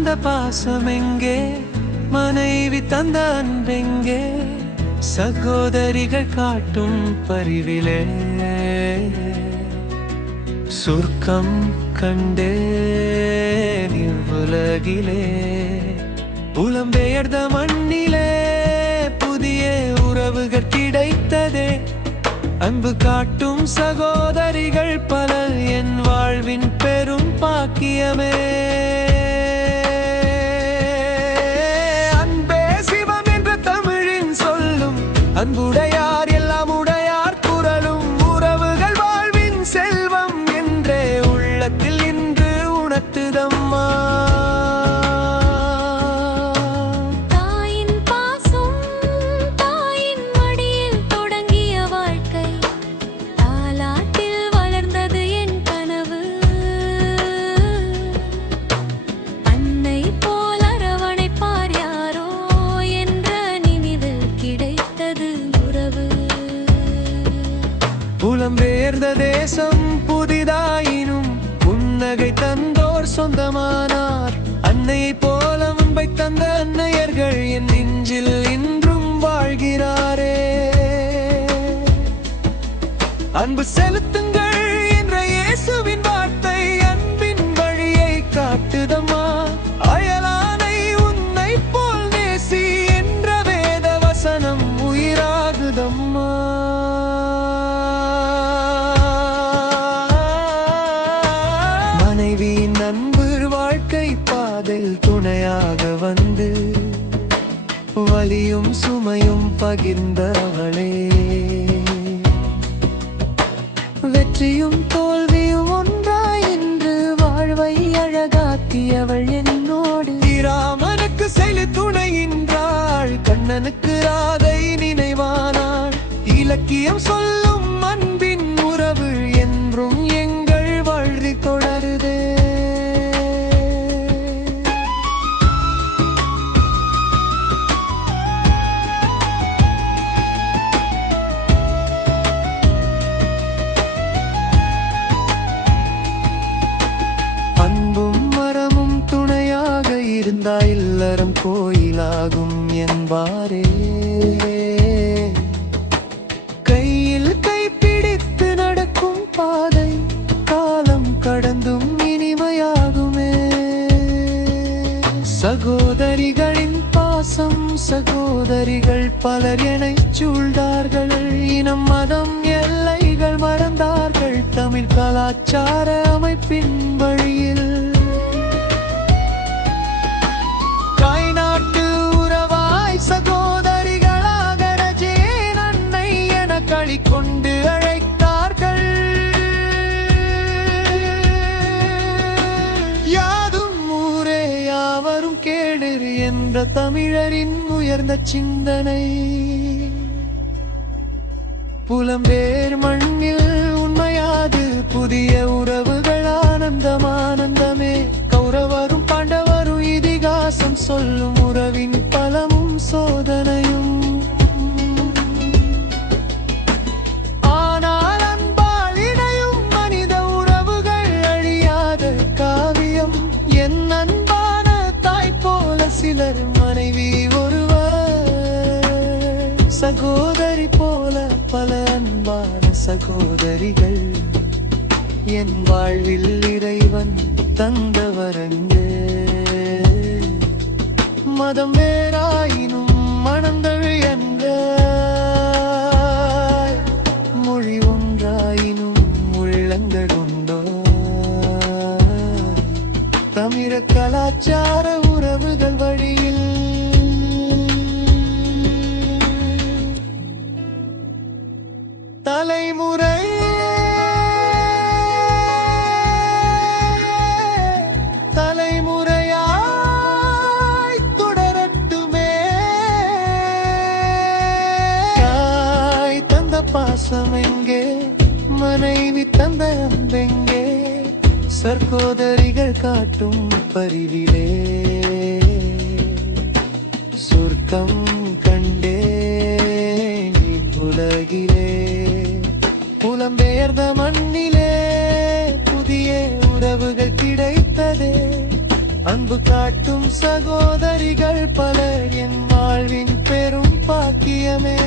தந்த பாசம் எங்கே, மனைவி தந்த அன்பெங்கே, சகோதரிகள் காட்டும் பரிவிலே சொர்க்கம் கண்டேன் இவ்வுலகிலே. புலம்பெயர்ந்த மண்ணிலே புதிய உறவுகள் கிடைத்ததே, அன்பு காட்டும் சகோதரிகள் பலர் என் வாழ்வின் பெரும் பாக்கியமே. அன்பே சிவம் என்ற தமிழின் சொல்லும், அன்புடையார் எல்லாம் உடையார் குரலும், உறவுகள் வாழ்வின் செல்வம் என்றே உள்ளத்தில் இன்று உணர்த்துதம்மா. புலம்பெயர்ந்த தேசம் புதிதாயினும் புன்னகை தந்தோர் சொந்தமானார். அன்னையை போல முன்பை தந்த அன்னையர்கள் என் நெஞ்சில் இன்றும் வாழ்கிறாரே. அன்பு செலுத்துங்கள் என்ற இயேசுவின் வார்த்தை அன்பின் வழியை காட்டுதம்மா. அயலானை உன்னை போல் நேசி என்ற வேத வசனம் உயிராகுதம்மா. மனைவியின் அன்பு வாழ்க்கை பாதையில் துணையாக வந்து வலியும் சுமையும் பகிர்ந்தவளே. வெற்றியும் தோல்வியும் ஒன்றாய் இன்று வாழ்வை அழகாக்கியவள் என்னோடு. ராமனுக்கு செயலு துணையின்றாள், கண்ணனுக்கு ராதை நினைவானாள். இலக்கியம் சொல்லும் அன்பின் உறவு என்றும் எங்கள் வாழ்வி தொடருதே. அன்பும் மரமும் துணையாக இருந்தா இல்லறம் கோயிலாகும் என்பாரே. கையில் கைப்பிடித்து நடக்கும் பாதை காலம் கடந்தும் இனிமையாகுமே. சகோதரிகளின் பாசம் சகோதரிகள் பலர் எனச் சூழ்ந்தார்கள். இனம் மதம் எல்லைகள் மறந்தார்கள் தமிழ் கலாச்சார அமைப்பின் வழியில். தாய்நாட்டு உறவாய் சகோதரிகளாக ரஜேன் அன்னை என களி கொண்டு அழைத்தார்கள். யாதும் ஊரே யாவரும் கேளீர் என்ற தமிழரின் உயர்ந்த சிந்தனை. புலம்பெயர் மண்ணில் உண்மையாது புதிய உறவுகள் ஆனந்தம் ஆனந்தமே. கௌரவரும் பாண்டவரும் இதிகாசம் சொல்லும் உறவின் பலமும் சோதனையும். ஆனால் அன்பால் இணையும் மனித உறவுகள் அழியாத காவியம். என் அன்பான தாய் போல சிலர் மனைவி ஒருவர், சகோதரி போல பல அன்பான சகோதரிகள் என் வாழ்வில் இறைவன் தந்தவரங்கே. மதம் வேறாயினும் மணந்தள் என்ற மொழி ஒன்றாயினும் உள்ளங்கள் உண்டோ. தமிழ கலாச்சார உறவுகள் வழியில் தலைமுறை தலைமுறையாய் தொடரட்டுமே. தாய் தந்த பாசம் எங்கே, மனைவி தந்த அன்பெங்கே, சகோதரிகள் காட்டும் பரிவிலே சொர்க்கம் கண்டேன் இவ்வுலகிலே. புலம்பெயர்ந்த மண்ணிலே புதிய உறவுகள் கிடைத்ததே, அன்பு காட்டும் சகோதரிகள் பலர் என் வாழ்வின் பெரும் பாக்கியமே.